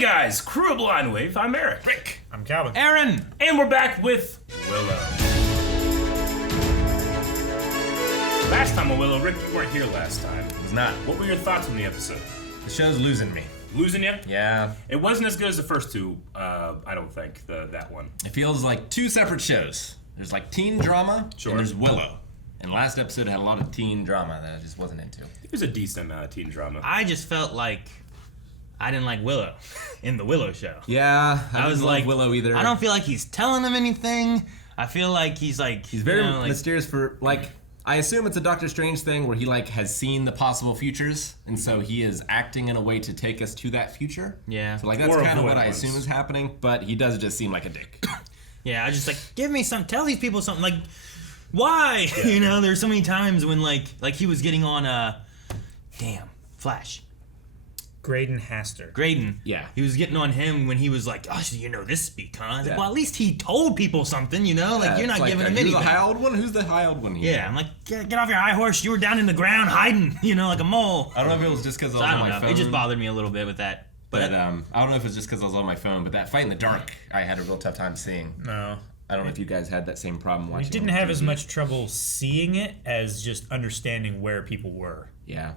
Hey guys, Crew of Blind Wave, I'm Eric. Rick. I'm Calvin. Aaron. And we're back with Willow. Last time on Willow, Rick, you weren't here last time. It was not. What were your thoughts on the episode? The show's losing me. Losing you? Yeah. It wasn't as good as the first two, I don't think, that one. It feels like two separate shows. There's like teen drama, Sure. and there's Willow. And last episode had a lot of teen drama that I just wasn't into. It was a decent amount of teen drama. I just felt like I didn't like Willow in the Willow show. Yeah, I was like Willow either. I don't feel like he's telling them anything. I feel like he's very mysterious for I assume it's a Doctor Strange thing where he has seen the possible futures, and so he is acting in a way to take us to that future. Yeah. So that's Or kind of avoid what I ones. assume is happening, but he does just seem like a dick. Yeah, I just give me some, tell these people something, why? Yeah. There's so many times when he was getting on Flash. Graydon. Yeah. He was getting on him when he was like, oh, so this speak, huh? I was like, well, at least he told people something, you're not giving him anything. Who's the high old one? Who's the high old one here? Yeah, I'm like, get off your high horse. You were down in the ground hiding, like a mole. I don't know if it was just because I was I on don't my know. phone. It just bothered me a little bit with that. But I don't know if it's just because I was on my phone, but that fight in the dark, I had a real tough time seeing. No. I don't know if you guys had that same problem watching. We didn't have as much trouble seeing it as just understanding where people were. Yeah.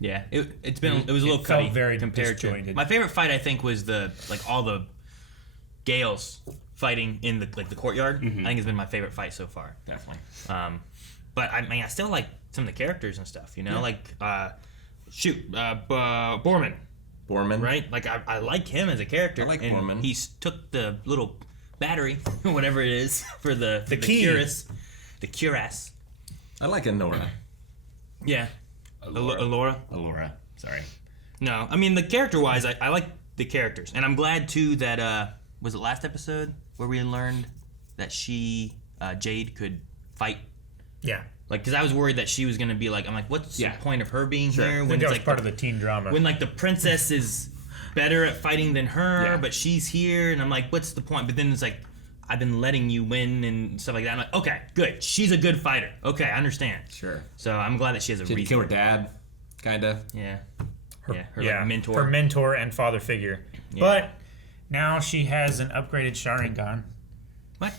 Yeah, it was a little felt cutty very compared to. disjointed. My favorite fight, I think, was all the Gales fighting in the courtyard. Mm-hmm. I think it's been my favorite fight so far. Definitely. But I still like some of the characters and stuff. Boorman. Boorman. Right? I like him as a character. I like and Boorman. He took the little battery, whatever it is, for the key. The cuirass. I like Elora. Yeah. Elora. Elora. Sorry. No, I mean, the character-wise, I like the characters. And I'm glad, too, that, was it last episode where we learned that Jade could fight? Yeah. Because I was worried that she was going to be I'm like, what's the point of her being here? I think that was part of the teen drama. When, the princess is better at fighting than her, Yeah. but she's here, and I'm like, what's the point? But then it's I've been letting you win and stuff like that. I'm like, okay, good. She's a good fighter. Okay, I understand. Sure. So I'm glad that she has a She had to reason. kill her dad, kinda. Yeah. Her mentor. Her mentor and father figure. Yeah. But now she has an upgraded Sharingan. What?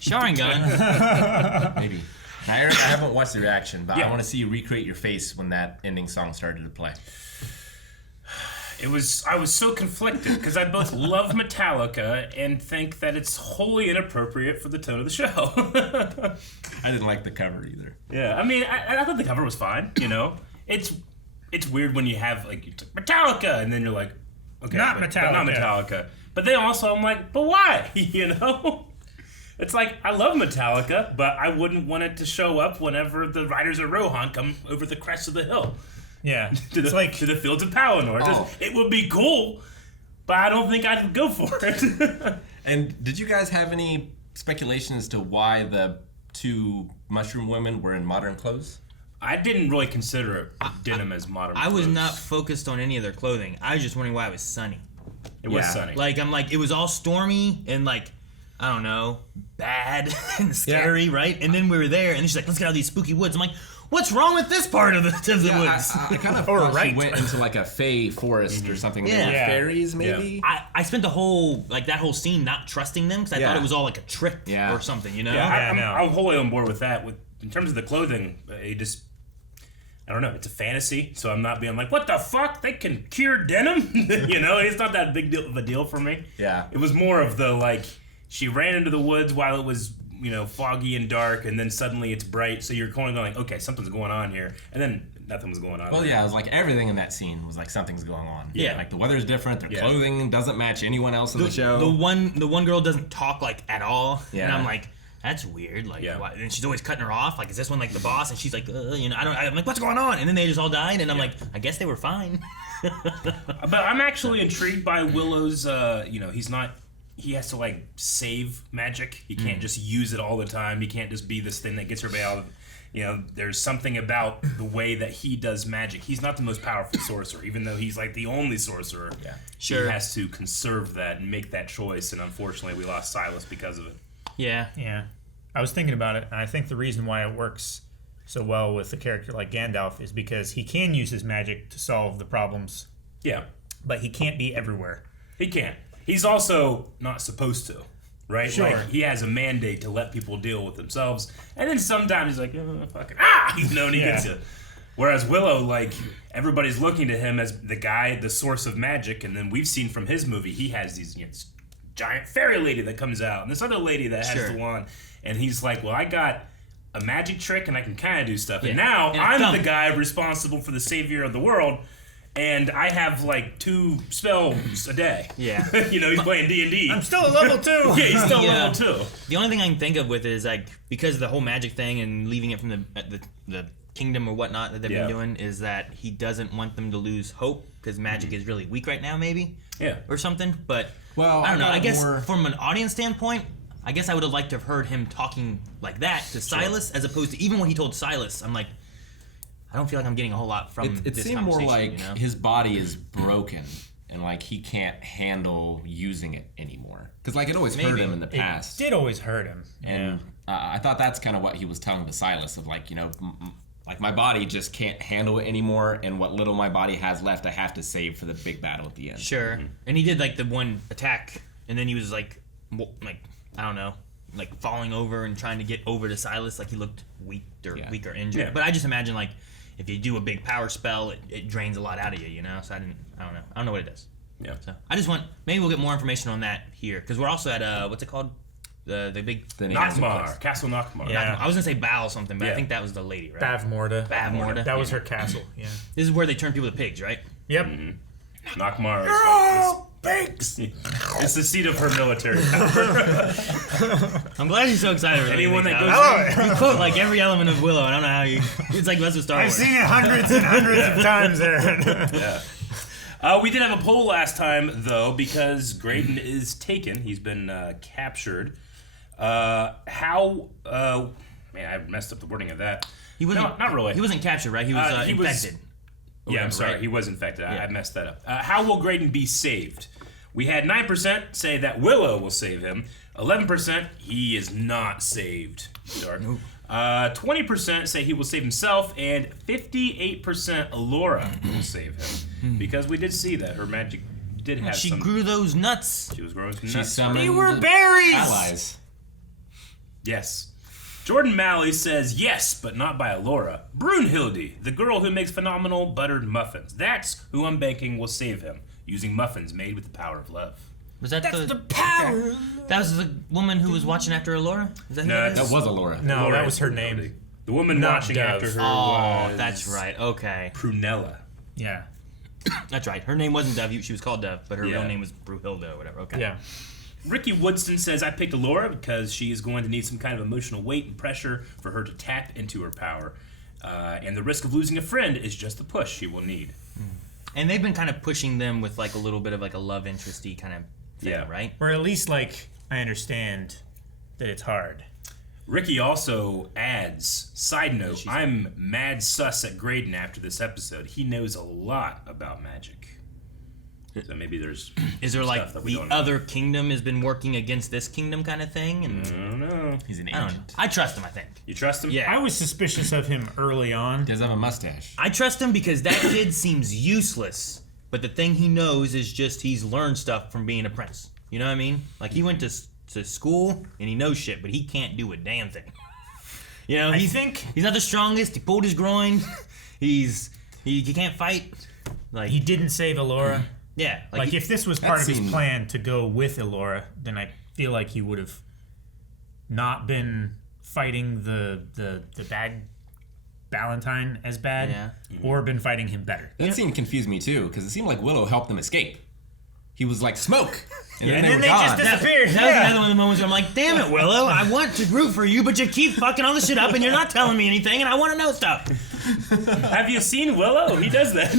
Sharingan? Maybe. Now, Eric, I haven't watched the reaction, but Yeah. I want to see you recreate your face when that ending song started to play. I was so conflicted because I both love Metallica and think that it's wholly inappropriate for the tone of the show. I didn't like the cover either. Yeah, I mean, I thought the cover was fine, It's weird when you have, you took Metallica, and then you're like, okay, Not but Metallica. not Metallica. But then also I'm like, but why, It's I love Metallica, but I wouldn't want it to show up whenever the Riders of Rohan come over the crest of the hill. Yeah. To the fields of Palinor. Oh. It would be cool, but I don't think I'd go for it. And did you guys have any speculation as to why the two mushroom women were in modern clothes? I didn't really consider denim as modern I was clothes. not focused on any of their clothing. I was just wondering why it was sunny. It was Yeah. sunny. It was all stormy and I don't know, bad and scary, right? And then we were there, and then she's like, let's get out of these spooky woods. I'm like, what's wrong with this part of the woods? I kind of Or thought right. she went into a fey forest or something. Yeah. There were Yeah. fairies, maybe? I spent the whole, that whole scene not trusting them because I Yeah. thought it was all a trick Yeah. or something, Yeah, Yeah, no. I'm wholly on board with that. In terms of the clothing, I don't know. It's a fantasy, so I'm not being like, what the fuck? They can cure denim? It's not that big deal of a deal for me. Yeah. It was more of the, she ran into the woods while it was, foggy and dark, and then suddenly it's bright, so you're going okay, something's going on here. And then nothing was going on. Well, yeah, it was everything in that scene was something's going on. Yeah. The weather's different, their Yeah. clothing doesn't match anyone else in the show. The one girl doesn't talk at all, and Yeah. I'm like, that's weird. Yeah. Why? And she's always cutting her off. Is this one the boss? And she's like, I'm like, what's going on? And then they just all died, and I'm like, I guess they were fine. But I'm actually intrigued by Willow's, he has to save magic. He can't just use it all the time. He can't just be this thing that gets her out of, there's something about the way that he does magic. He's not the most powerful sorcerer, even though he's the only sorcerer. Yeah. Sure. He has to conserve that and make that choice, and unfortunately we lost Silas because of it. Yeah. Yeah. I was thinking about it, and I think the reason why it works so well with a character like Gandalf is because he can use his magic to solve the problems, Yeah. but he can't be everywhere. He can't. He's also not supposed to, right? Sure. Like, he has a mandate to let people deal with themselves, and then sometimes he's like, fucking, and he gets it. Whereas Willow, like, everybody's looking to him as the guy, the source of magic, and then we've seen from his movie, he has these, this giant fairy lady that comes out, and this other lady that has the wand, and he's like, well, I got a magic trick, and I can kind of do stuff, and now I'm the guy responsible for the savior of the world, and I have, like, 2 spells a day. Yeah. He's playing D&D. I'm still a level 2. Yeah, he's still level 2. The only thing I can think of with it is, like, because of the whole magic thing and leaving it from the kingdom or whatnot that they've been doing, is that he doesn't want them to lose hope because magic is really weak right now, maybe. Yeah. Or something. But, well, I don't know. I guess from an audience standpoint, I guess I would have liked to have heard him talking like that to Silas, as opposed to even when he told Silas, I'm like, I don't feel like I'm getting a whole lot from it this seemed more conversation, like his body is broken and like he can't handle using it anymore. Because like it always hurt him in the past. It did always hurt him. And I thought that's kind of what he was telling to Silas of like, like my body just can't handle it anymore, and what little my body has left I have to save for the big battle at the end. Sure. And he did like the one attack, and then he was like I don't know, like falling over and trying to get over to Silas, like he looked weak or injured. Yeah. But I just imagine like if you do a big power spell, it drains a lot out of you, So I don't know what it does. Yeah. So I just maybe we'll get more information on that here, because we're also at what's it called? The big Nockmaar, Castle Nockmaar. Yeah. I was gonna say Bao something, but I think that was the lady, right? Bavmorda. That was yeah. her castle. Yeah. This is where they turn people to pigs, right? Yep. Mm-hmm. Nockmaar is pigs. It's the seat of her military power. I'm glad he's so excited. Anyone that goes, you quote like every element of Willow. I don't know how you. It's like that's a Star Wars. I've seen it hundreds and hundreds of times there. Yeah. We did have a poll last time though, because Graydon is taken. He's been captured. Man, I messed up the wording of that. He wasn't. No, not really. He wasn't captured, right? He was infected. Yeah, I'm sorry. Right? He was infected. Yeah. I messed that up. How will Graydon be saved? We had 9% say that Willow will save him. 11% he is not saved. Dark. Nope. 20% say he will save himself, and 58% Elora will save him, because we did see that her magic did have. She grew those nuts. She was growing some nuts. They were berries. Allies. Yes. Jordan Malley says yes, but not by Elora. Brunhilde, the girl who makes phenomenal buttered muffins. That's who I'm banking will save him, using muffins made with the power of love. Was that the power? That was the woman who was watching after Elora? Is that who that was Elora. No, Elora that was her name. The woman watching after her was... that's right. Okay. Prunella. Yeah. That's right. Her name wasn't Dove. She was called Dove, but her real name was Brunhilde or whatever. Okay. Yeah. Ricky Woodson says, I picked Elora because she is going to need some kind of emotional weight and pressure for her to tap into her power. And the risk of losing a friend is just the push she will need. And they've been kind of pushing them with like a little bit of like a love interesty kind of thing, right? Or at least like I understand that it's hard. Ricky also adds, side note, I'm mad sus at Graydon after this episode. He knows a lot about magic. So maybe there's is there like the other kingdom has been working against this kingdom kind of thing? And I don't know. He's an I don't know. agent. I trust him, I think. You trust him? Yeah. I was suspicious of him early on. He does have a mustache. I trust him because that kid seems useless, but the thing he knows is just he's learned stuff from being a prince. You know what I mean? Like he went to school and he knows shit, but he can't do a damn thing. You know, he's not the strongest. He pulled his groin. He can't fight. Like He didn't save Elora. Yeah. Like if this was part of his plan to go with Elora, then I feel like he would have not been fighting the bad Valentine as bad, or been fighting him better. That scene confused me too, because it seemed like Willow helped them escape. He was like, smoke! And And then then they they were just gone. disappeared. That was another one of the moments where I'm like, damn it, Willow, I want to root for you, but you keep fucking all this shit up and you're not telling me anything and I want to know stuff. Have you seen Willow? He does that.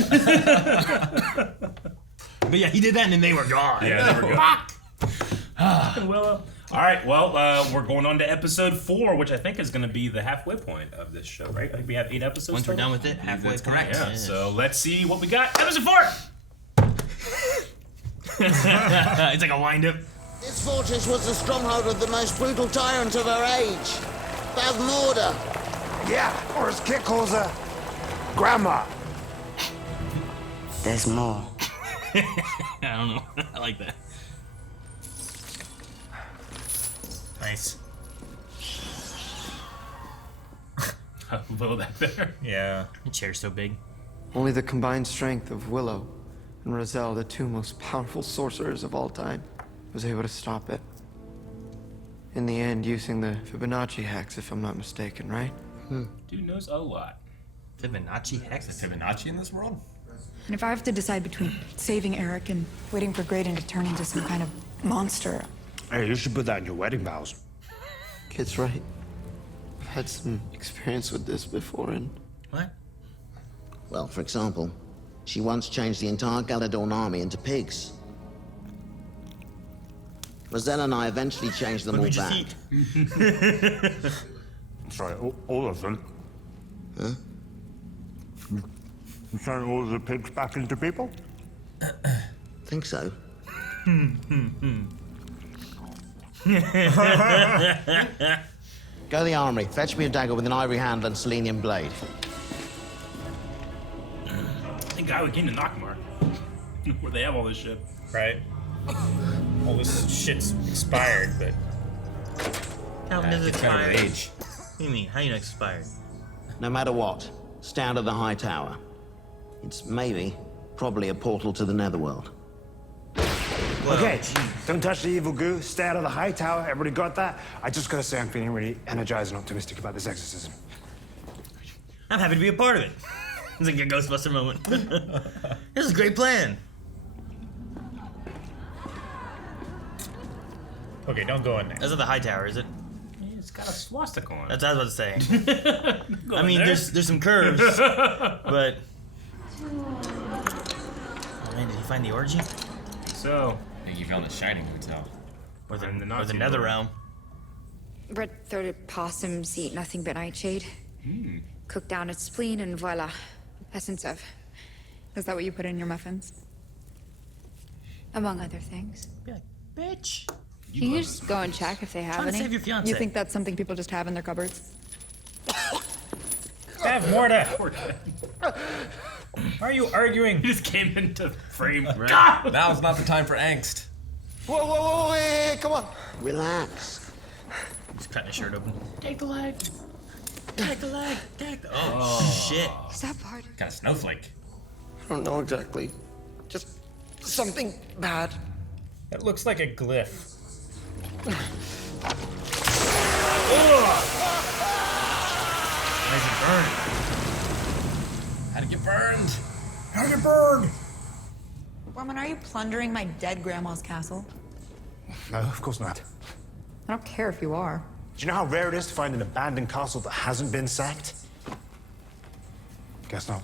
But yeah, he did that and then they were gone. Yeah, they were gone. Willow. All right, well, we're going on to episode 4, which I think is going to be the halfway point of this show, right? I think we have 8 episodes. Once we're total. done with it, halfway That's point. correct. Yeah, Yes. so let's see what we got. Episode 4! It's like a wind-up. This fortress was the stronghold of the most brutal tyrant of our age, Bavmorda. Yeah, or as Kit calls her, Grandma. There's more. I don't know. I like that. Nice. Willow back there. Yeah. The chair's so big. Only the combined strength of Willow and Roselle, the two most powerful sorcerers of all time, was able to stop it. In the end, using the Fibonacci hex, if I'm not mistaken, right? Dude knows a lot. Fibonacci hex. Is Fibonacci in this world? And if I have to decide between saving Eric and waiting for Graydon to turn into some kind of monster, Hey, you should put that in your wedding vows. Kid's right. I've had some experience with this before, and What? Well, for example, she once changed the entire Galadorn army into pigs. Roselle and I eventually changed them What did all we just back. eat? Sorry, all of them. Huh? You turn all of the pigs back into people? Think so. Go to the armory. Fetch me a dagger with an ivory handle and selenium blade. Thank God we came to Nockmaar. Where they have all this shit. Right? All this shit's expired, but How does it It's kind of expire? age. What do you mean? How you know it's expired? No matter what, stand at the high tower. It's probably a portal to the netherworld. Okay, don't touch the evil goo. Stay out of the high tower. Everybody got that? I just gotta say I'm feeling really energized and optimistic about this exorcism. I'm happy to be a part of it. It's like a Ghostbuster moment. This is a great plan. okay, don't go in there. That's not the high tower, is it? It's got a swastika on it. That's what I was about to say. Go I in mean, there. there's some curves, but. Oh man, did he find the orgy? So, I think you found the Shining Hotel. Or the, And the or Nazi the Nether lord. Realm? red-throated possums eat nothing but nightshade. Cook down its spleen and voila. Essence of. Is that what you put in your muffins? Among other things. Be like, bitch. Can you just go and check if they have Trying to any? save your fiancé. You think that's something people just have in their cupboards? Have Morta! Why are you arguing? he just came into frame. Now is not the time for angst. whoa, hey, come on. Relax. He's cutting his shirt open. Take the leg. Take the leg. Take the. Oh, shit. Is that part? Got a snowflake. I don't know exactly. Just something bad. That looks like a glyph. Why is it burned? How'd it get burned? How'd it burn? Boorman, are you plundering my dead grandma's castle? No, of course not. I don't care if you are. Do you know how rare it is to find an abandoned castle that hasn't been sacked? Guess not.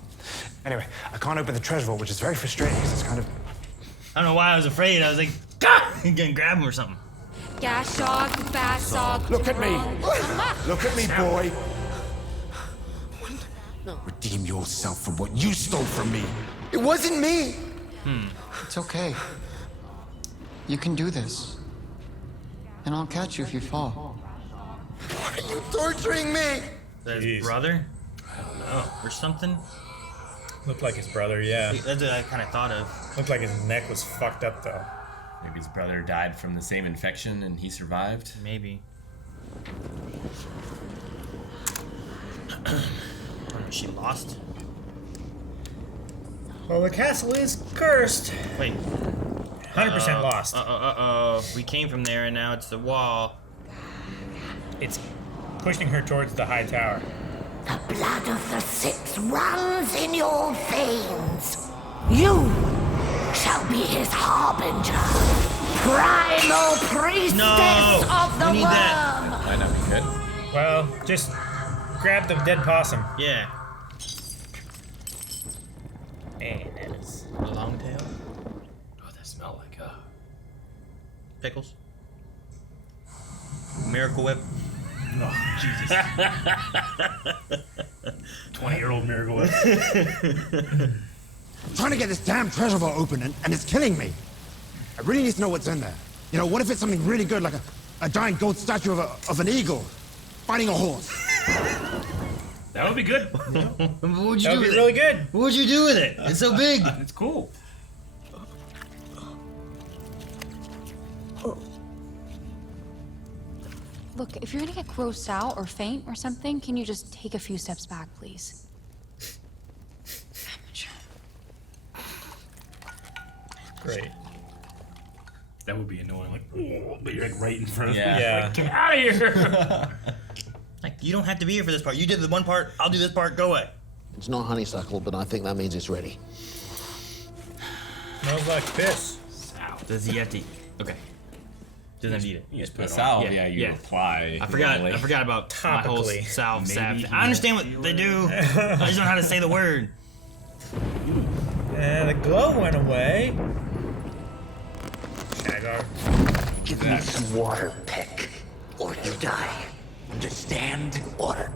Anyway, I can't open the treasure vault, which is very frustrating because it's kind of... I don't know why I was afraid. I was like, God! You're gonna grab him or something. Gas shock, fast shock. Look at me! Look at me, boy! Redeem yourself for what you stole from me! It wasn't me! It's okay. You can do this. And I'll catch you if you fall. Why are you torturing me? Is that his Jeez. brother? Or something? Looked like his brother, yeah. That's what I kind of thought of. Looked like his neck was fucked up though. Maybe his brother died from the same infection and he survived. Maybe. Oh, she lost? Well, the castle is cursed. Wait. 100% lost. Uh-oh. We came from there and now it's the wall. It's pushing her towards the high tower. The blood of the Six runs in your veins. You shall be his harbinger. Primal priestess No! of the We need worm. that. Might not be good. Well, just grab the dead possum. Yeah. And that is... The long tail. Oh, that smell like Pickles. Miracle Whip. Oh, Jesus. 20-year-old miracle whip. I'm trying to get this damn treasure vault open and it's killing me. I really need to know what's in there. You know, what if it's something really good, like a giant gold statue of an eagle fighting a horse? That would be good. What would you That do would be with really it? good. What would you do with it? It's so big. It's cool. Look, if you're gonna get grossed out or faint or something, can you just take a few steps back, please? Great. That would be annoying. Like, oh, but you're like right in front of me. Yeah. Like, get out of here. Like, you don't have to be here for this part. You did the one part, I'll do this part, go away. It's not honeysuckle, but I think that means it's ready. Smells like piss. Does he have to? Okay. Doesn't have to eat it. You just put The it on. salve, you apply. I forgot about my whole Topically. salve Maybe thing. I understand what they do. I just don't know how to say the word. And the glow went away. Shagar. Give me some water, Peck, or you die. Understand? Water.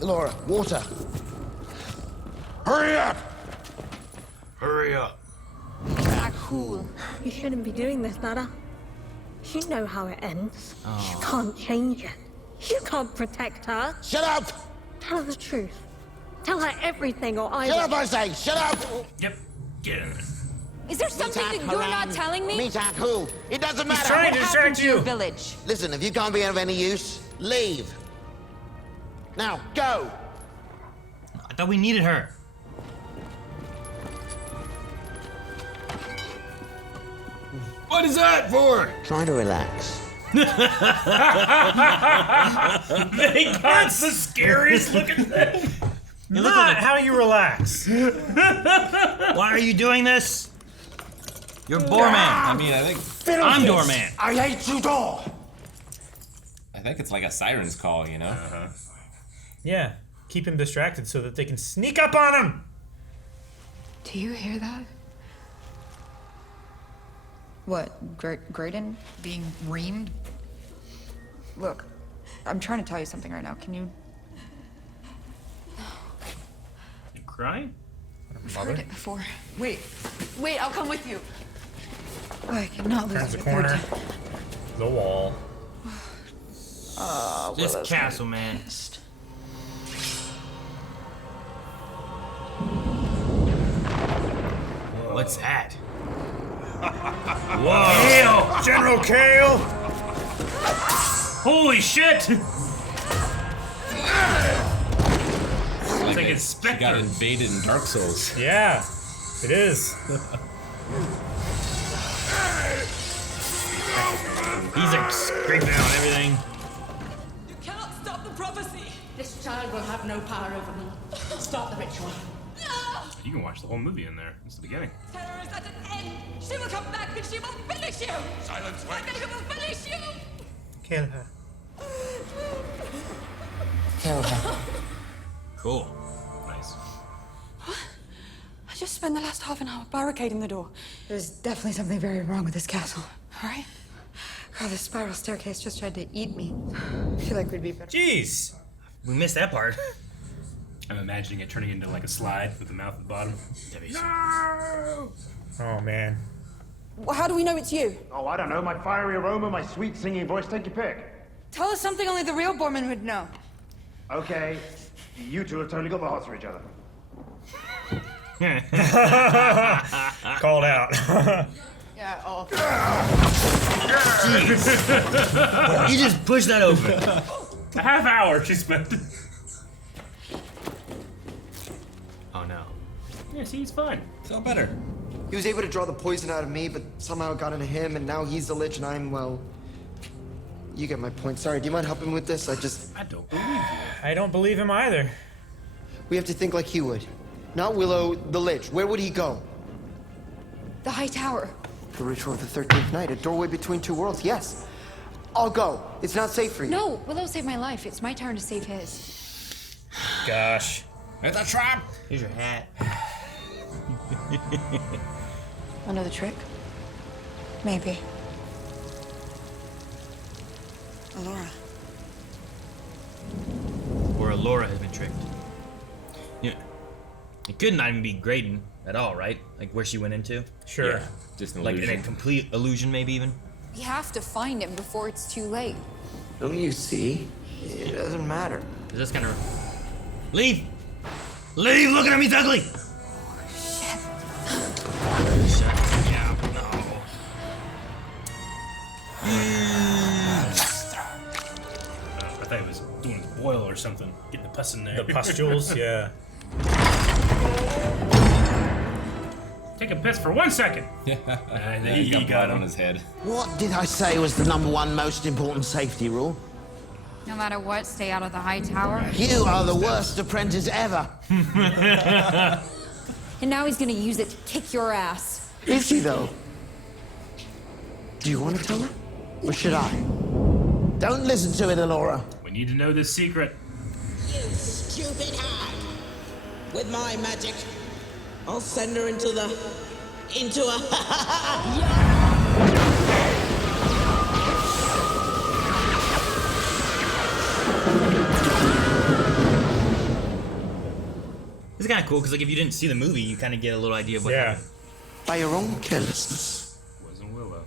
Elora, water. Hurry up! Hurry up. Cool. You shouldn't be doing this, Nana. You know how it ends. You can't change it. You can't protect her. Shut up! Tell her the truth. Tell her everything, or I Shut will. up, I say! Shut up! Yep. Get in there. Is there something that you're not telling me? Meet who? It doesn't matter. trying What to happened distract you. Village. Listen, if you can't be of any use, leave. Now, go! I thought we needed her. What is that for? Try to relax. That's the scariest looking thing. Not how you relax. Why are you doing this? You're Boorman. I mean, I think I'm Doorman. I hate you all! it's like a siren's call, you know? Yeah. Keep him distracted so that they can sneak up on him. Do you hear that? What, Graydon being reamed? Look, I'm trying to tell you something right now. Can you? You crying? I've heard it before. Wait, I'll come with you. I cannot lose Turns the you. corner. The wall. This castle, man. What's that? Whoa! Kael! General Kael! Holy shit! It's like a She specter. got invaded in Dark Souls. Yeah, it is. He's like scraping out everything. You cannot stop the prophecy! This child will have no power over me. Stop the ritual. No! You can watch the whole movie in there. It's the beginning. Terror is at an end! She will come back and she will finish you! Silence, One day she will finish you! Kill her. Cool. Nice. I just spent the last half an hour barricading the door. There's definitely something very wrong with this castle. All right? God, this spiral staircase just tried to eat me. I feel like we'd be better. Jeez. We missed that part. I'm imagining it turning into like a slide with the mouth at the bottom. Oh, man. Well, how do we know it's you? Oh, I don't know. My fiery aroma, my sweet singing voice. Take your pick. Tell us something only the real Boorman would know. Okay, you two have totally got the hots for each other. Called out. Yeah, oh. Jeez. You just pushed that open. A half hour she spent. Oh no. Yeah, see, he's fine. Feel better. He was able to draw the poison out of me, but somehow it got into him, and now he's the lich, and I'm, well... You get my point. Sorry, do you mind helping with this? I don't believe you. I don't believe him either. We have to think like he would. Not Willow, the lich. Where would he go? The high tower. The ritual of the 13th night, a doorway between two worlds, yes. I'll go. It's not safe for you. No, Willow saved my life. It's my turn to save his. Gosh. It's a trap! Here's your hat. Another trick? Maybe. Elora. Or Elora has been tricked. Yeah. It could not even be Graydon at all, right? Like where she went into? Sure. Yeah, just an Like illusion. in a complete illusion, maybe even? We have to find him before it's too late. Don't you see? It doesn't matter. Is this gonna... Leave! Leave! Look at him, he's ugly! Yeah, no. thought he was doing his boil or something. Getting the pus in there. The pustules, yeah. Take a piss for 1 second. He got on his head. What did I say was the #1 most important safety rule? No matter what, stay out of the high tower. You are the worst apprentice ever. And now he's gonna use it to kick your ass. Is he, though? Do you want to tell her? Or should I? Don't listen to it, Elora. We need to know this secret. You stupid hag! With my magic, I'll send her into a... It's kind of cool because like if you didn't see the movie, you kind of get a little idea of what happened. By your own carelessness. Wasn't Willow.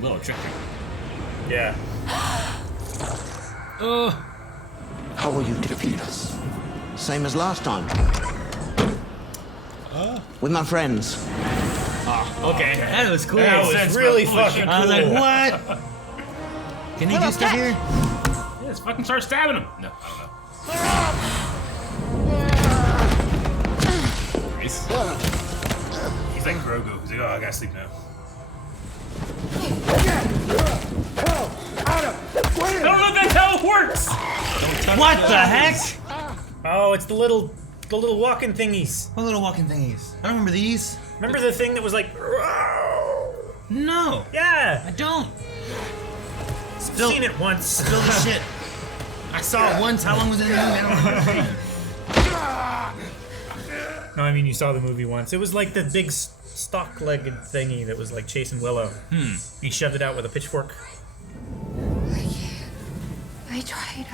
Willow tricked her. Yeah. How will you defeat us? Same as last time. With my friends. Okay, that was cool. That was really fucking cool. I was like, what? Can they do stuff here? Yeah, let's fucking start stabbing him. No, I don't know. He's like Grogu. He's like, oh, I gotta sleep now. I don't know if that's how it works. What the heck? Oh, it's the little walking thingies. What little walking thingies? I don't remember these. Remember the thing that was like... No. Yeah. I don't. I've seen it once. Spill the shit. I saw it once. How long was it in the movie? I don't remember. No, I mean you saw the movie once. It was like the big stock-legged thingy that was like chasing Willow. He shoved it out with a pitchfork. I tried.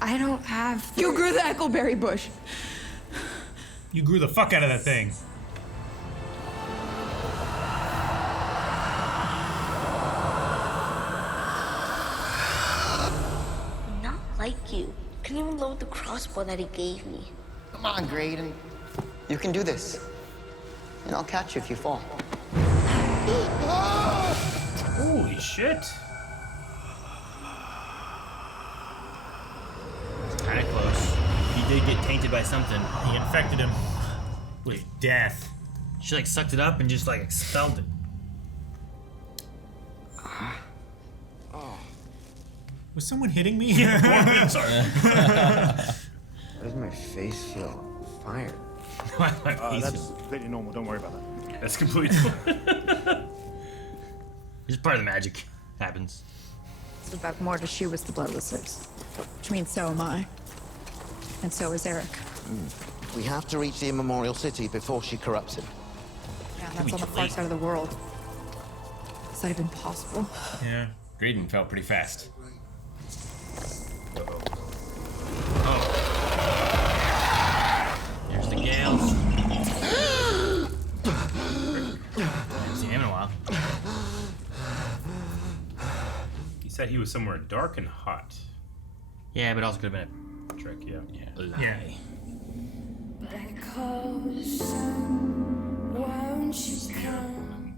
I don't have... You grew the eckleberry bush. You grew the fuck out of that thing. Not like you. Couldn't even load the crossbow that he gave me. Come on, Graydon. You can do this. And I'll catch you if you fall. Holy shit. Kind of close. He did get tainted by something. He infected him with death. She like sucked it up and just like expelled it. Was someone hitting me? Boorman, sorry. Why does my face feel fired? That's completely normal. Don't worry about that. That's completely. It's part of the magic. Happens. So back more to she was the bloodlessers. Which means so am I. And so is Eric. We have to reach the immemorial city before she corrupts him. Yeah, that's on the far side of the world. Is that even possible? Yeah. Graydon fell pretty fast. Here's the Gale. Haven't seen him in a while. He said he was somewhere dark and hot. Yeah, but also could have been a trick, yeah. Yeah.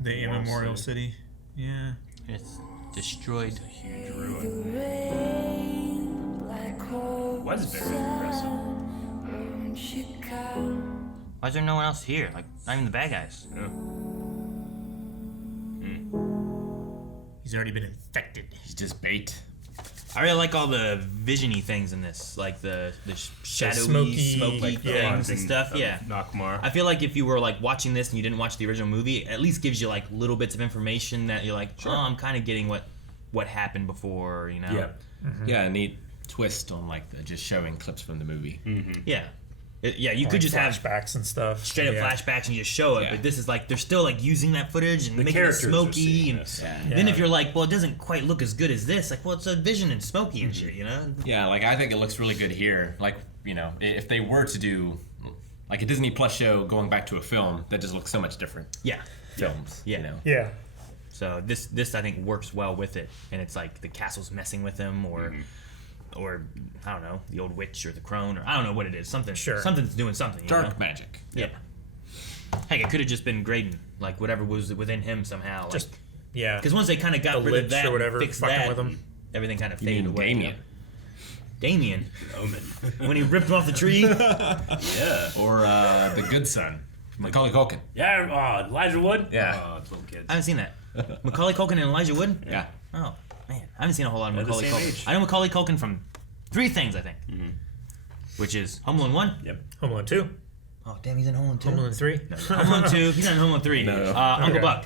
The immemorial city. Yeah. It's destroyed. Huge ruin. Was very impressive. Why is there no one else here? Like, not even the bad guys. Yeah. He's already been infected. He's just bait. I really like all the vision-y things in this, like the shadowy, smoky like things and stuff. Yeah, Nockmaar. I feel like if you were like watching this and you didn't watch the original movie, it at least gives you like little bits of information that you're like, oh, I'm kind of getting what happened before, you know? Yeah. Mm-hmm. Yeah, a neat twist on like just showing clips from the movie. Mm-hmm. Yeah. You like could just have flashbacks and stuff. Straight up flashbacks and you just show it, but this is like they're still like using that footage and The making it characters are smoky. seeing And this. then if you're like, well, it doesn't quite look as good as this, like, well, it's a vision and smoky and shit, you know? Yeah, like I think it looks really good here. Like, you know, if they were to do like a Disney Plus show going back to a film, that just looks so much different. Yeah. Films. Yeah. You know? Yeah. So this I think works well with it, and it's like the castle's messing with him, or I don't know, the old witch or the crone, or I don't know what it is. Something's doing something. You Dark know? magic. Yeah. Heck, it could have just been Graydon, like whatever was within him somehow. Just like, yeah. Because once they kind of got The rid of lich that, or whatever, fixed fucking that, with him. everything kind of You faded mean away. Damien. Damien. Omen. When he ripped him off the tree. Yeah. Or the good son, Macaulay Culkin. Yeah, Elijah Wood? Yeah. Oh, it's little kids. I haven't seen that. Macaulay Culkin and Elijah Wood? Yeah. Oh, man. I haven't seen a whole lot of They're the Macaulay same Culkin. age. I know Macaulay Culkin from 3 things, I think. Mm-hmm. Which is Home Alone 1. Yep. Home Alone 2. Oh, damn, he's in Home Alone 2. Home Alone 3. Home Alone 2. He's not in Home Alone 3. No. Uncle Okay. Buck.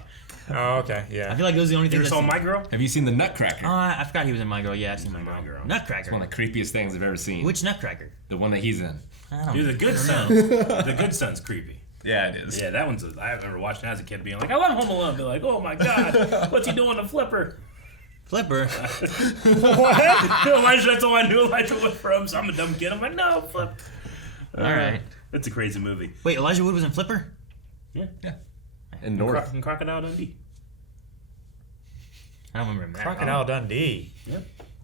Oh, okay, yeah. I feel like those are the only You things ever I've saw seen. My Girl? Have you seen the Nutcracker? I forgot he was in My Girl. Yeah, I've seen My My Girl. Girl. Nutcracker. It's one of the creepiest things I've ever seen. Which Nutcracker? The one that he's in. I don't Dude, the good I son. don't know. The good son's creepy. Yeah, it is. Yeah, that one's. I remember watching that as a kid, being like, I love Home Alone. Be like, oh my god, what's he doing to Flipper? Flipper. What? Elijah, that's all I knew Elijah Wood from. So I'm a dumb kid. I'm like, no, Flip. All right. It's a crazy movie. Wait, Elijah Wood was in Flipper? Yeah. And North. And Crocodile Dundee. I don't remember that. Crocodile Dundee. Yep.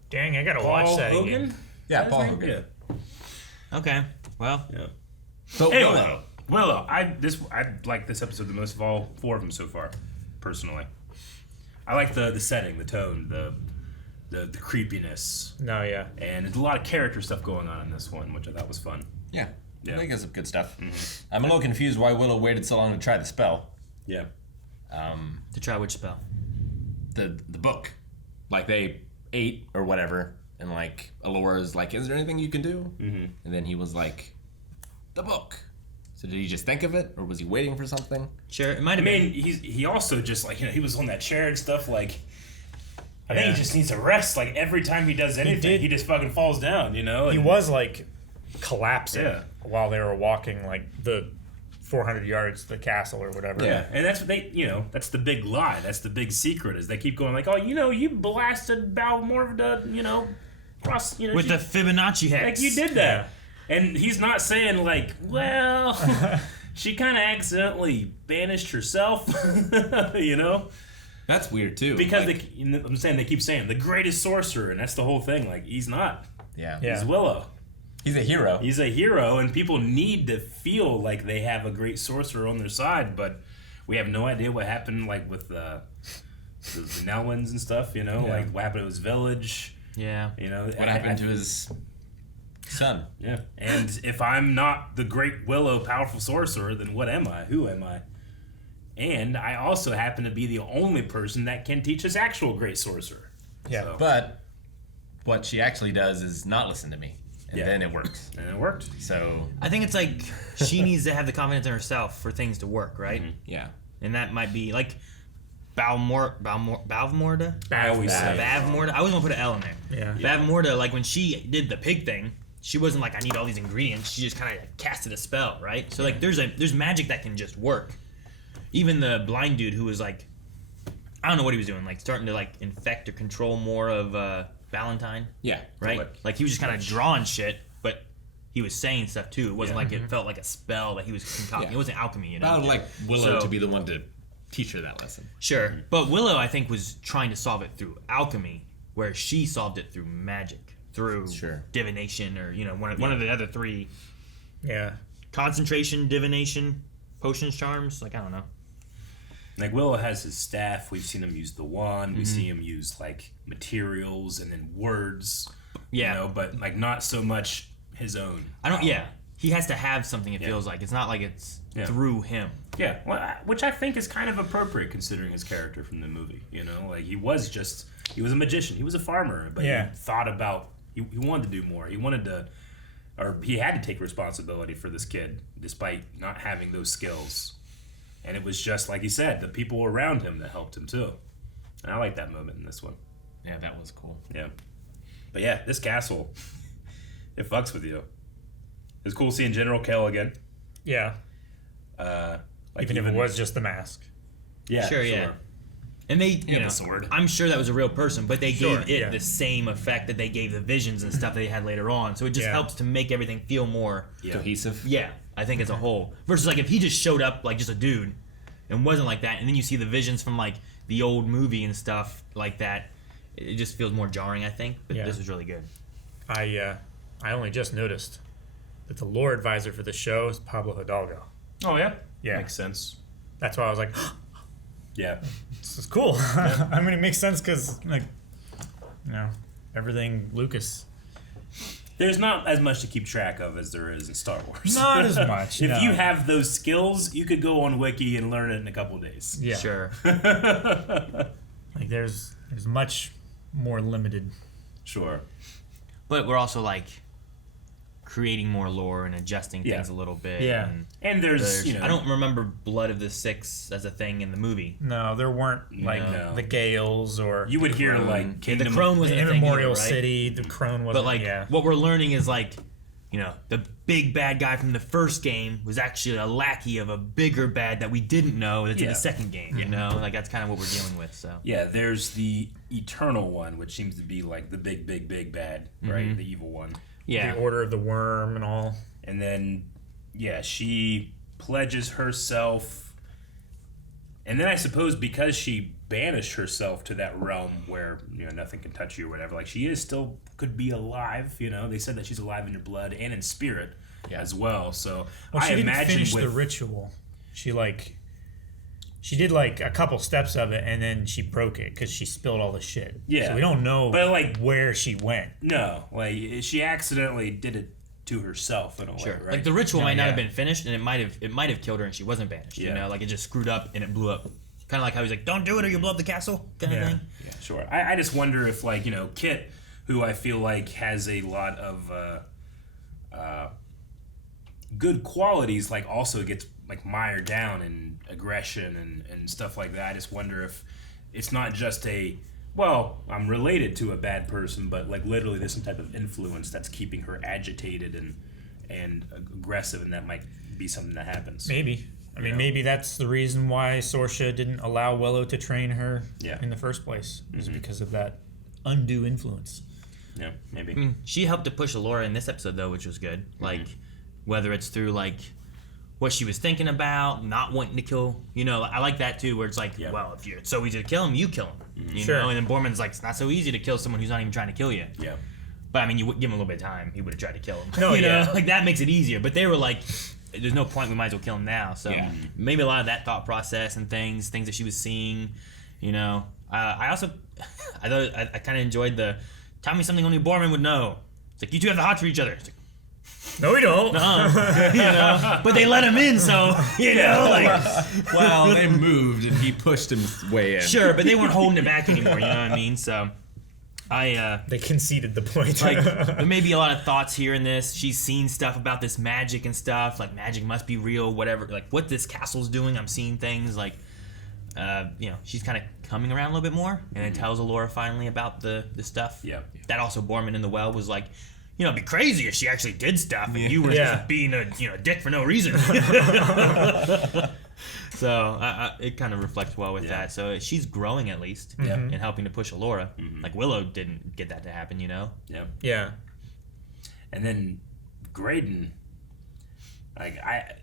Dang, I gotta Paul watch that Hogan? again. Yeah, Is that Paul his name? Hogan. Yeah. Okay. Well, Yeah. But Anyway, Willow. I like this episode the most of all 4 of them so far, personally. I like the setting, the tone, the creepiness, No, yeah. and there's a lot of character stuff going on in this one, which I thought was fun. yeah. Yeah. I think it's some good stuff. I'm a little confused why Willow waited so long to try the spell. Yeah. to try which spell? The book. Like they ate or whatever, and like Elora's like, is there anything you can do? Mm-hmm. And then he was like, the book. So did he just think of it, or was he waiting for something? Sure, it might I have mean, been. he also just like, he was on that chair and stuff. Like, I think he just needs a rest. Like every time he does anything, he just fucking falls down. You know. He was like collapsing Yeah. while they were walking like the 400 yards to the castle or whatever. Yeah, and that's what they, that's the big lie. That's the big secret is they keep going like, oh, you blasted Balmorda, cross, With the Fibonacci hex. like you did that. And he's not saying like, well, she kind of accidentally banished herself, That's weird too. Because like, I'm saying they keep saying the greatest sorcerer, and that's the whole thing. Like he's not. yeah. He's Willow. He's a hero. He's a hero, and people need to feel like they have a great sorcerer on their side, but we have no idea what happened, like with the Nelwins and stuff. Like what happened to his village. Yeah. What happened to his son? Yeah. And if I'm not the great Willow powerful sorcerer, then what am I? Who am I? And I also happen to be the only person that can teach this actual great sorcerer. Yeah. So, But what she actually does is not listen to me. And then it works. And it worked. So I think it's like she needs to have the confidence in herself for things to work, right? yeah. And that might be like Bavmorda? I always say Bavmorda? I always want to put an L in there. Yeah. Bavmorda, like when she did the pig thing, she wasn't like, I need all these ingredients. She just kind of casted a spell, right? So like there's magic that can just work. Even the blind dude who was like, I don't know what he was doing, like starting to like infect or control more of Valentine. Yeah. Right? Like he was just kind of drawing shit, but he was saying stuff too. It wasn't like it felt like a spell that he was concocting. Yeah. It wasn't alchemy, I would like Willow So- to be the one to teach her that lesson. Sure. But Willow, I think, was trying to solve it through alchemy, where she solved it through magic, through divination, or one of the other 3. Yeah. Concentration, divination, potions, charms. Like I don't know. Like Willow has his staff. We've seen him use the wand. We see him use like materials and then words. Yeah. But like not so much his own. I don't. Yeah. He has to have something. It feels like it's not like it's through him. Yeah, well, which I think is kind of appropriate considering his character from the movie. Like he was a magician. He was a farmer, but he thought about he wanted to do more. He wanted to, or he had to take responsibility for this kid despite not having those skills. And it was just like he said, the people around him that helped him too. And I like that moment in this one. Yeah, that was cool. Yeah, but yeah, this castle, it fucks with you. It's cool seeing General Kael again. Yeah. Even if it was just the mask. Yeah, sure. Yeah. And they, the sword. I'm sure that was a real person, but they Sure, gave it yeah. the same effect that they gave the visions and stuff they had later on. So it just helps to make everything feel more cohesive. Yeah, I think as a whole. Versus like if he just showed up like just a dude and wasn't like that, and then you see the visions from like the old movie and stuff like that, it just feels more jarring, I think. But this was really good. I only just noticed that the lore advisor for the show is Pablo Hidalgo. Oh yeah, Yeah. makes sense. That's why I was like, Yeah. this is cool. I mean, it makes sense because, like, everything Lucas. There's not as much to keep track of as there is in Star Wars. Not as much. If you have those skills, you could go on Wiki and learn it in a couple days. Yeah. Sure. Like there's much more limited. Sure. But we're also like creating more lore and adjusting things a little bit. Yeah. And there's I don't remember Blood of the Six as a thing in the movie. No, there weren't like the Gales or you would hear like the Crone was the Immemorial City. The Crone was. But like what we're learning is like, the big bad guy from the first game was actually a lackey of a bigger bad that we didn't know that's in the second game. Like that's kind of what we're dealing with. So there's the Eternal one, which seems to be like the big bad, right? The evil one. Yeah. The Order of the Worm and all. And then, she pledges herself. And then I suppose because she banished herself to that realm where, nothing can touch you or whatever, like she is still could be alive, They said that she's alive in your blood and in spirit as well. So she didn't imagine finish the ritual. She did like a couple steps of it and then she broke it because she spilled all the shit. Yeah. So we don't know where she went. No. Like she accidentally did it to herself in a way, right? Like the ritual might not have been finished and it might have killed her and she wasn't banished. Like it just screwed up and it blew up. Kind of like how he's like, don't do it or you blow up the castle kind of thing. Yeah, sure. I just wonder if Kit, who I feel like has a lot of good qualities, like also gets like mired down in aggression and stuff like that. I just wonder if it's not just I'm related to a bad person, but like literally there's some type of influence that's keeping her agitated and aggressive, and that might be something that happens. Maybe. I mean, maybe that's the reason why Sorsha didn't allow Willow to train her in the first place, is because of that undue influence. Yeah, maybe. I mean, she helped to push Elora in this episode, though, which was good. Like, whether it's through, like, what she was thinking about, not wanting to kill, I like that, too, where it's like, well, if it's so easy to kill him, you kill him. You know? And then Boorman's like, it's not so easy to kill someone who's not even trying to kill you. Yeah. But, I mean, you give him a little bit of time, he would have tried to kill him. No, you know? Like, that makes it easier. But they were like, there's no point, we might as well kill him now. So, maybe a lot of that thought process and things that she was seeing, I also, I kind of enjoyed the, tell me something only Boorman would know. It's like, you two have the hots for each other. It's like, no, we don't. But they let him in, so well, they moved and he pushed him way in. Sure, but they weren't holding it back anymore. You know what I mean? So, they conceded the point. Like, there may be a lot of thoughts here in this. She's seen stuff about this magic and stuff. Like, magic must be real. Whatever. Like, what this castle's doing. I'm seeing things like, she's kind of coming around a little bit more, and it tells Elora finally about the stuff. Yeah. That also Boorman in the well was like, it'd be crazy if she actually did stuff and you were just being a dick for no reason. So it kind of reflects well with that. So she's growing at least and helping to push Elora. Like Willow didn't get that to happen, Yeah. Yeah. And then Graydon,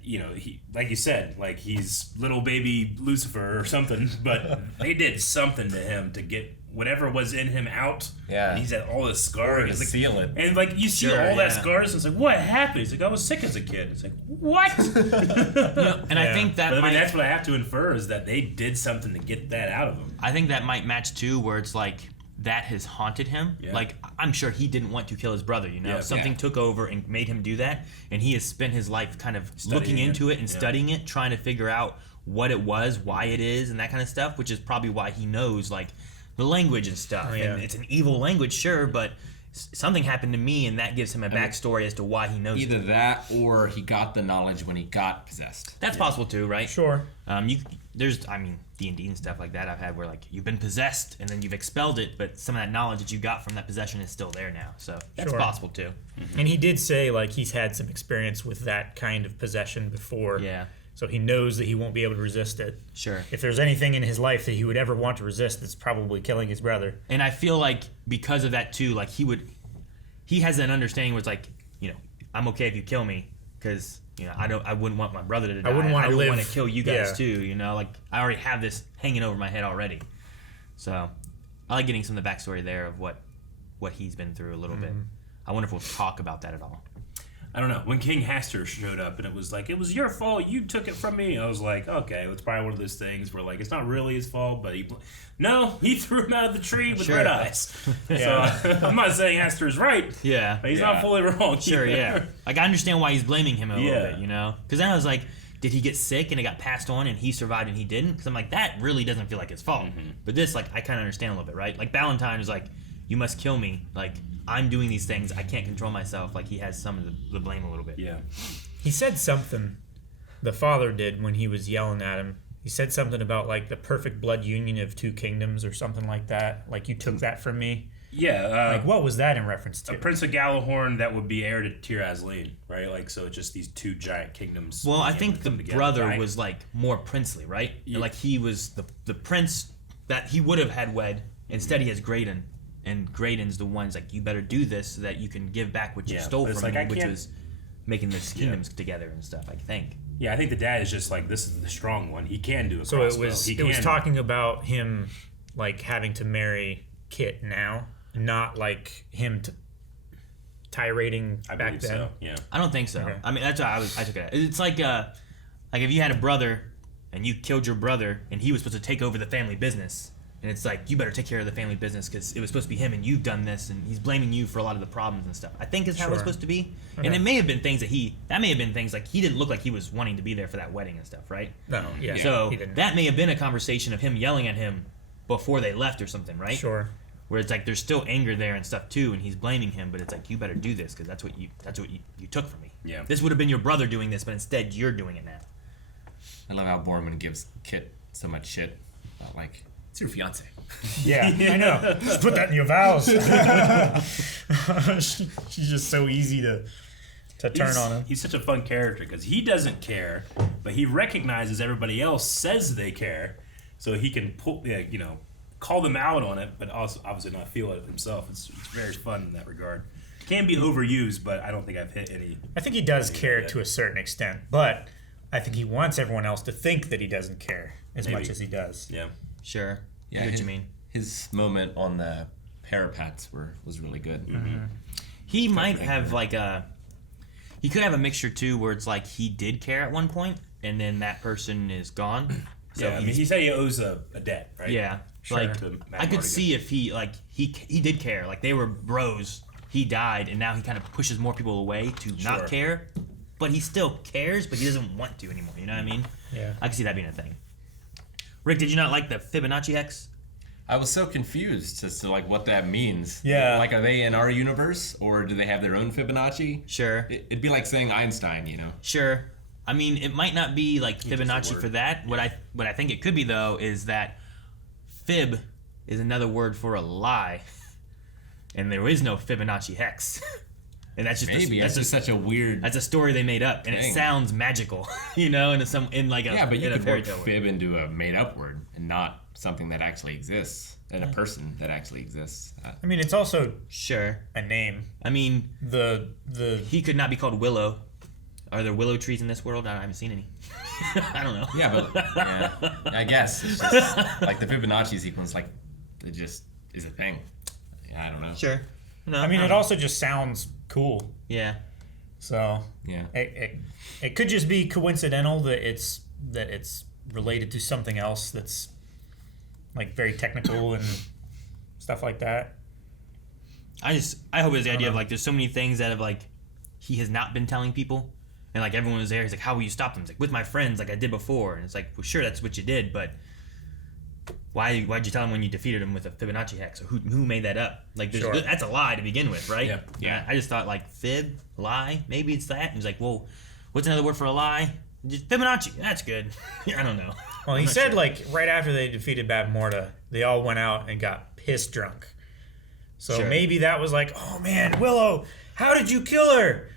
he, like you said, like he's little baby Lucifer or something, but they did something to him to get whatever was in him out. Yeah. And he's had all this scar. To seal it. And like you see all that scars, and it's like, what happened? He's like, I was sick as a kid. It's like, what? And I think that that's what I have to infer is that they did something to get that out of him. I think that might match too, where it's like that has haunted him. Yeah. Like I'm sure he didn't want to kill his brother. Something took over and made him do that, and he has spent his life kind of looking into it and studying it, trying to figure out what it was, why it is, and that kind of stuff. Which is probably why he knows like the language and stuff. And it's an evil language, sure, but something happened to me, and that gives him a backstory as to why he knows. Either that, or he got the knowledge when he got possessed. That's possible too, right? Sure. There's D&D and stuff like that I've had where like you've been possessed and then you've expelled it, but some of that knowledge that you got from that possession is still there now. So that's possible too. And he did say like he's had some experience with that kind of possession before. Yeah. So he knows that he won't be able to resist it. Sure. If there's anything in his life that he would ever want to resist, it's probably killing his brother. And I feel like because of that too, like he has an understanding where it's like, I'm okay if you kill me because I wouldn't want my brother to die. I wouldn't want to kill you guys too. Like I already have this hanging over my head already. So I like getting some of the backstory there of what he's been through a little bit. I wonder if we'll talk about that at all. I don't know. When King Hastur showed up and it was like, it was your fault, you took it from me. I was like, okay, it's probably one of those things where like it's not really his fault, but he threw him out of the tree with red eyes. So I'm not saying Hastur is right. Yeah, but he's not fully wrong. Sure, either. yeah. Like I understand why he's blaming him a little bit, you know? Because then I was like, did he get sick and it got passed on and he survived and he didn't? Because I'm like, that really doesn't feel like his fault. But this, like, I kind of understand a little bit, right? Like Valentine is like, you must kill me. Like I'm doing these things, I can't control myself. Like he has some of the blame a little bit. Yeah. He said something, the father did when he was yelling at him. He said something about like the perfect blood union of two kingdoms or something like that. Like you took that from me. Yeah. Like what was that in reference to? A Prince of Galahorn that would be heir to Tir Asleen, right? Like so, it's just these two giant kingdoms. Well, I think the brother was like more princely, right? Yeah. Like he was the prince that he would have had wed. Instead, he has Graydon. And Graydon's the ones like, you better do this so that you can give back what you stole from me, which was making these kingdoms together and stuff, I think. Yeah, I think the dad is just like, this is the strong one. He can do a So crossbow. it was talking about him like having to marry Kit now, not like him tirading back then. So, yeah. I don't think so. Okay. I mean, that's how I took it. It's like if you had a brother and you killed your brother and he was supposed to take over the family business. And it's like, you better take care of the family business because it was supposed to be him and you've done this and he's blaming you for a lot of the problems and stuff. I think is how it's supposed to be. Okay. And it may have been things that may have been things like he didn't look like he was wanting to be there for that wedding and stuff, right? No, yeah. So he didn't. that may have been a conversation of him yelling at him before they left or something, right? Sure. Where it's like there's still anger there and stuff too, and he's blaming him, but it's like, you better do this because that's what you took from me. Yeah. This would have been your brother doing this, but instead you're doing it now. I love how Boorman gives Kit so much shit about like, it's your fiance. Yeah, I know. Just put that in your vows. She's just so easy to turn on him. He's such a fun character because he doesn't care, but he recognizes everybody else says they care, so he can call them out on it, but also obviously not feel it himself. It's very fun in that regard. Can be overused, but I don't think I've hit any. I think he does care to a certain extent, but I think he wants everyone else to think that he doesn't care as much as he does. Yeah. Sure. Yeah, I know what you mean. His moment on the parapets was really good. Mm-hmm. He might have he could have a mixture too where it's like he did care at one point and then that person is gone. So yeah, I mean, he said he owes a debt, right? Yeah. Sure. Like I could see if he did care. Like they were bros. He died and now he kind of pushes more people away to not care. But he still cares, but he doesn't want to anymore. You know what I mean? Yeah. I can see that being a thing. Rick, did you not like the Fibonacci hex? I was so confused as to like what that means. Yeah. Like, are they in our universe or do they have their own Fibonacci? Sure. It'd be like saying Einstein, you know? Sure. I mean, it might not be like Fibonacci for that. What I think it could be though is that fib is another word for a lie, and there is no Fibonacci hex. And that's just that's just such a weird. That's a story they made up, and thing. it sounds magical, you know, but you could work fib into a made-up word and not something that actually exists, and a person that actually exists. I mean, it's also sure a name. I mean, the he could not be called Willow. Are there willow trees in this world? I haven't seen any. I don't know. Yeah, but I guess it's just, like the Fibonacci sequence, like it just is a thing. Yeah, I don't know. Sure. No, I mean, it also just sounds cool. Yeah. So yeah, it could just be coincidental that it's related to something else that's like very technical and stuff like that. I hope it's the idea of like there's so many things that have like he has not been telling people, and like everyone was there. He's like, how will you stop them? It's like with my friends, like I did before. And it's like, well, sure, that's what you did, but why'd you tell him when you defeated him with a Fibonacci hex? Or who made that up? Like, that's a lie to begin with, right? Yeah. I just thought like fib, lie, maybe it's that. And he's like, well, what's another word for a lie? Just Fibonacci. That's good. I don't know. Well, he said like right after they defeated Bab Morta, they all went out and got piss drunk. So maybe that was like, oh man, Willow, how did you kill her?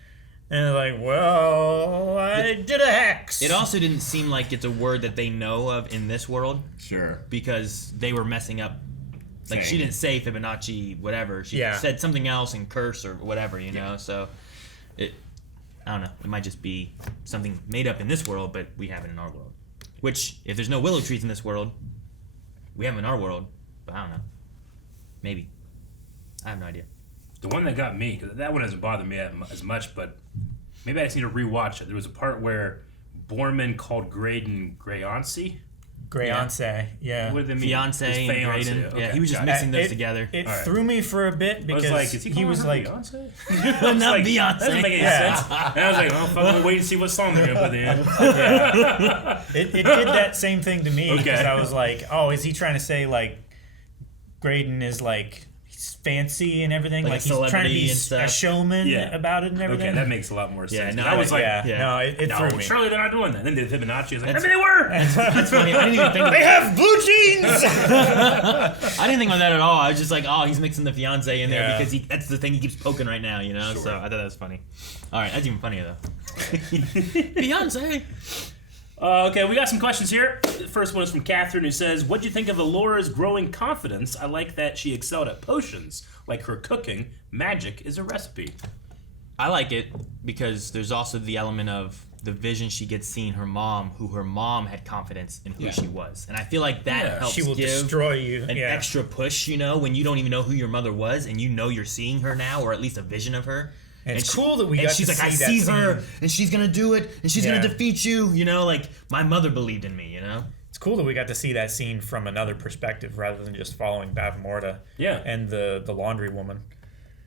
And they're like, well, I did a hex. It also didn't seem like it's a word that they know of in this world. Sure. Because they were messing up. Like, she didn't say Fibonacci, whatever. She said something else in curse or whatever, you know? So, I don't know. It might just be something made up in this world, but we have it in our world. Which, if there's no willow trees in this world, we have them in our world. But I don't know. Maybe. I have no idea. The one that got me, because that one doesn't bother me as much, but maybe I just need to rewatch it. There was a part where Boorman called Graydon Grayonce. Grayonce, yeah. What did they mean? Fiance and Graydon. Okay, Yeah, he was just mixing those together. It threw me for a bit because I was like, is he was like, Beyonce? Not like, Beyonce. That doesn't make any sense. And I was like, well, fuck, we'll wait and see what song they're gonna put in. It did that same thing to me because Okay. I was like, oh, is he trying to say like Graydon is like he's fancy and everything, Like a like he's trying to celebrity be and stuff? a showman Yeah. about it and everything? Okay, that makes a lot more sense. now I was like, no, it no, threw me. surely they're not doing that. Then the Fibonacci was like, That's- maybe they were. That's funny. I didn't even think. They have blue jeans. I didn't think about that at all. I was just like, oh, he's mixing the fiance in there Yeah. because that's the thing he keeps poking right now, you know. Sure. So I thought that was funny. All right, that's even funnier though. Beyonce. Okay, we got some questions here. The first one is from Catherine, who says, "What'd you think of Elora's growing confidence? I like that she excelled at potions, like her cooking. Magic is a recipe." I like it because there's also the element of the vision she gets seeing her mom, who her mom had confidence in who she was, and I feel like that helps she will give destroy you. an extra push, you know, when you don't even know who your mother was, and you know you're seeing her now, or at least a vision of her. And it's cool that we and got she's to like, I see see that her, scene. and she's gonna do it, and she's Yeah. gonna defeat you. You know, like my mother believed in me. You know, It's cool that we got to see that scene from another perspective rather than just following Bavmorda and the laundry woman.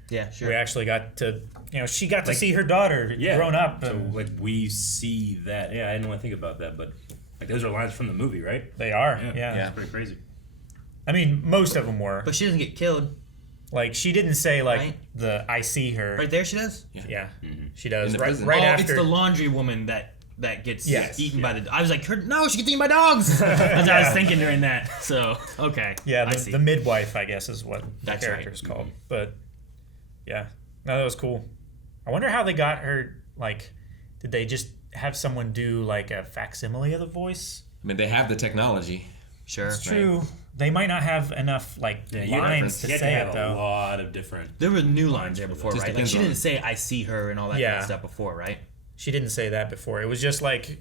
Yeah, sure. We actually got to, she got to see her daughter grown up. So like we see that. Yeah, I didn't want to think about that, but like those are lines from the movie, right? They are. Yeah. It's pretty crazy. I mean, most of them were. But she doesn't get killed. Like she didn't say like Right? I see her. Right there, she does. Yeah, she does. In the Right, prison. right oh, after. it's the laundry woman that gets Yes. eaten by the. I was like, no, she gets eaten by dogs. That's what I was thinking during that. So okay. Yeah, I see. the midwife, I guess, is what That's the right. character's called. But yeah, no, that was cool. I wonder how they got her. Like, did they just have someone do like a facsimile of the voice? I mean, they have the technology. Sure. It's true. They might not have enough like lines to you had say have it a though. lot of different. There were new lines there before, Just right? Like depends she on- didn't say "I see her" and all that kind Yeah. of stuff before, right? She didn't say that before. It was just like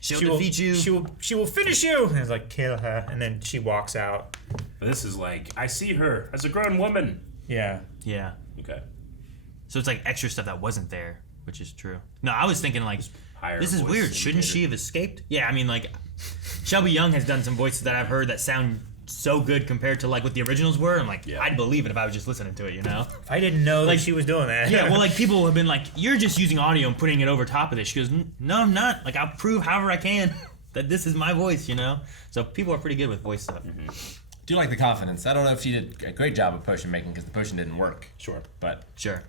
She'll she will defeat you. She will finish you. And it's like kill her, and then she walks out. But this is like I see her as a grown woman. Yeah. Yeah. Okay. So it's like extra stuff that wasn't there, which is true. No, I was thinking like, higher this is voice weird. Shouldn't she have escaped? Yeah, I mean like, Shelby Young has done some voices that I've heard that sound so good compared to like what the originals were. I'm like, I'd believe it if I was just listening to it, you know? I didn't know Like- that she was doing that. Yeah, well, like people have been like, you're just using audio and putting it over top of this. She goes, no, I'm not. Like I'll prove however I can that this is my voice, you know? So people are pretty good with voice stuff. Do like the confidence. I don't know if she did a great job of potion making because the potion didn't work. Sure. But Sure.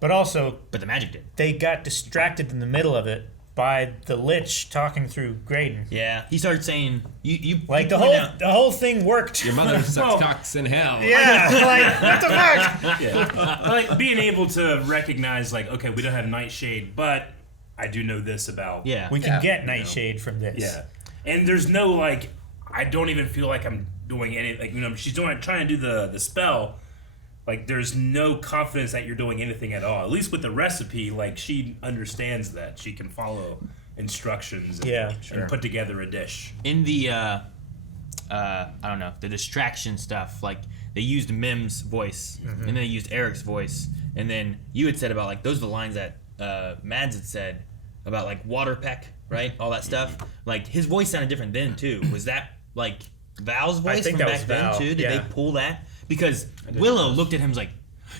But also, But the magic did. they got distracted in the middle of it by the Lich talking through Graydon. Yeah. He started saying, you Like you the point whole out- the whole thing worked. your mother sucks cocks in hell. Yeah, like what the fuck? Yeah. Like being able to recognize like, okay, we don't have Nightshade, but I do know this about. Yeah. We can get Nightshade from this. Yeah. And there's no like, I don't even feel like I'm doing any like she's trying to do the spell. Like there's no confidence that you're doing anything at all. At least with the recipe, like she understands that she can follow instructions. And, and put together a dish. In the I don't know, the distraction stuff, like they used Mim's voice and then they used Eric's voice, and then you had said about like those are the lines that Mads had said about like water peck, right? All that stuff. Like his voice sounded different then too. Was that like Val's voice think from that back was then Val, too? Did yeah. they pull that? Because Willow looked at him and was like,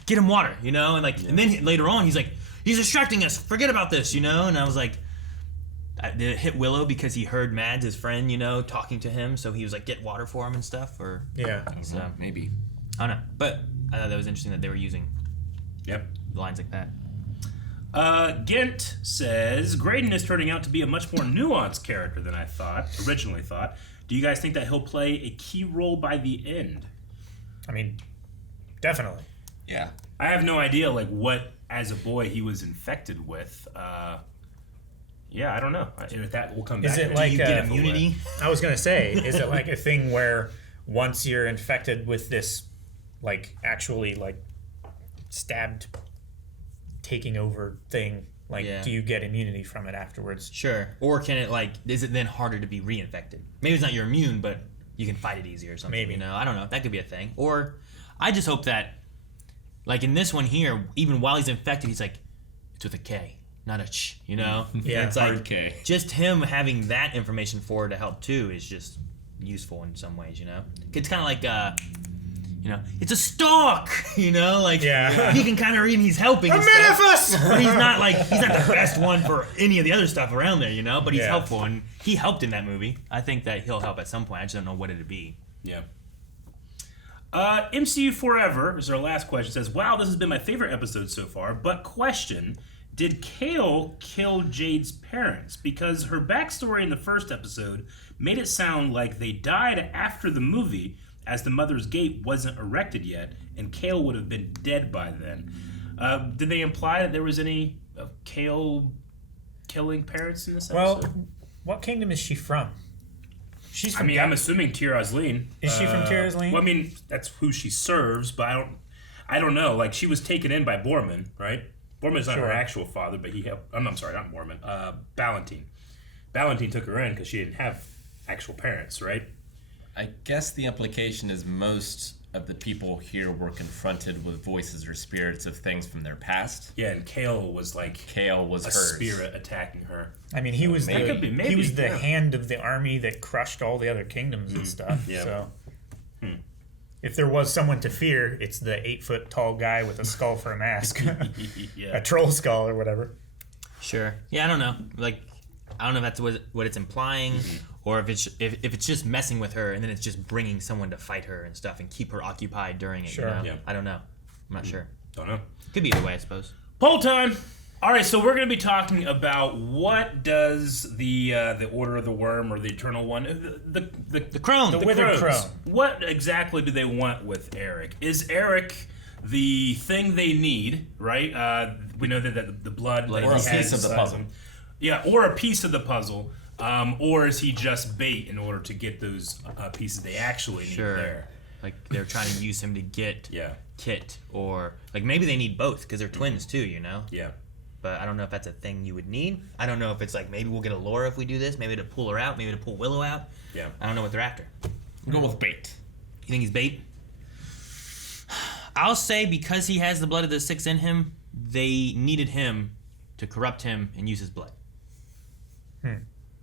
get him water, you know? And like and then later on he's like, he's distracting us, forget about this, you know? And I was like, did it hit Willow because he heard Mads, his friend, you know, talking to him, so he was like, get water for him and stuff? Or so, Maybe. I don't know. But I thought that was interesting that they were using lines like that. Gent says, Graydon is turning out to be a much more nuanced character than I originally thought. Do you guys think that he'll play a key role by the end? I mean, definitely. Yeah. I have no idea, like, what, as a boy, he was infected with. Yeah, I don't know. If that will come back. Is it like you get immunity? I was gonna say, is it like a thing where once you're infected with this, like actually like stabbed, taking over thing, like do you get immunity from it afterwards? Sure. Or can it like, is it then harder to be reinfected? Maybe it's not you're immune, but you can fight it easier or something. Maybe. You know, I don't know. That could be a thing. Or I just hope that, like in this one here, even while he's infected, he's like, it's with a K. not a ch, you know? Yeah, And it's like hard K. just him having that information for her to help too is just useful in some ways, you know? It's kind of like, you know, it's a stalk, you know? Like, he can kind of read and he's helping and stuff. But he's not the best one for any of the other stuff around there, you know? But he's helpful, and he helped in that movie. I think that he'll help at some point. I just don't know what it'd be. Yeah. MCU Forever is our last question. It says, wow, this has been my favorite episode so far, but question, did Kael kill Jade's parents? Because her backstory in the first episode made it sound like they died after the movie, as the Mother's Gate wasn't erected yet, and Kael would have been dead by then. Did they imply that there was any Kael killing parents in this episode? Well, what kingdom is she from? She's from I'm assuming Tir Asleen. Is she from Tir Asleen? Well, I mean, that's who she serves, but I don't know. Like, she was taken in by Boorman, right? Boorman's not her actual father, but he helped. I'm sorry, not Boorman. Ballantine. Ballantine took her in because she didn't have actual parents, right? I guess the implication is most of the people here were confronted with voices or spirits of things from their past. Yeah, and Kael was hers. Spirit attacking her. I mean, he was the yeah. hand of the army that crushed all the other kingdoms and stuff. Yeah. So, if there was someone to fear, it's the 8-foot tall guy with a skull for a mask, a troll skull or whatever. Sure. Yeah, I don't know. Like, I don't know if that's what it's implying, or if it's just messing with her, and then it's just bringing someone to fight her and stuff and keep her occupied during it. Sure. You know? Yeah. I don't know. I'm not sure. Don't know. Could be either way, I suppose. Poll time. All right, so we're going to be talking about what does the Order of the Worm or the Eternal One, the crone, the withered crone. What exactly do they want with Eric? Is Eric the thing they need? Right. We know that the blood or a piece of the puzzle. Yeah, or a piece of the puzzle, or is he just bait in order to get those pieces they actually need there? Like they're trying to use him to get Kit, or like maybe they need both because they're twins too, you know? Yeah. But I don't know if that's a thing you would need. I don't know if it's like maybe we'll get Elora if we do this, maybe to pull her out, maybe to pull Willow out. Yeah. I don't know what they're after. We'll go with bait. You think he's bait? I'll say because he has the blood of the six in him, they needed him to corrupt him and use his blood.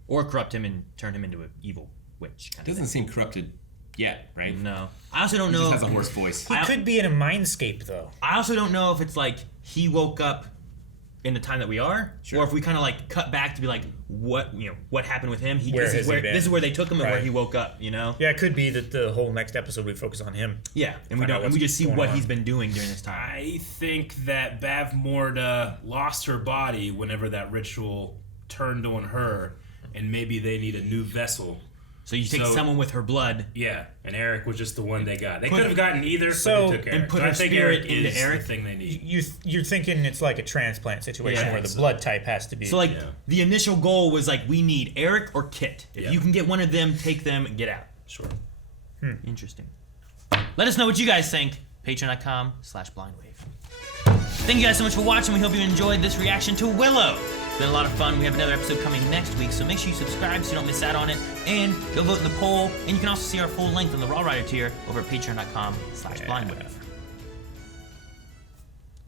Or corrupt him and turn him into an evil witch. Doesn't seem corrupted yet, right? No. I also don't know. He just has a hoarse voice. He could be in a mindscape, though. I also don't know if it's like he woke up in the time that we are, or if we kind of like cut back to be like, what happened with him? This is where they took him and where he woke up, you know? Yeah, it could be that the whole next episode we focus on him. Yeah, and we just see what he's been doing during this time. I think that Bavmorda lost her body whenever that ritual turned on her, and maybe they need a new vessel. So you take someone with her blood. Yeah, and Eric was just the one they got. They could have gotten either, but they took Eric. And put her her spirit spirit into is Eric. the thing they need. You're thinking it's like a transplant situation where the blood type has to be. So the initial goal was like we need Eric or Kit. If you can get one of them, take them and get out. Sure. Interesting. Let us know what you guys think. Patreon.com/blindwave. Thank you guys so much for watching. We hope you enjoyed this reaction to Willow. It's been a lot of fun. We have another episode coming next week, so make sure you subscribe so you don't miss out on it. And go vote in the poll. And you can also see our full length on the Raw Rider tier over at patreon.com/blindwave.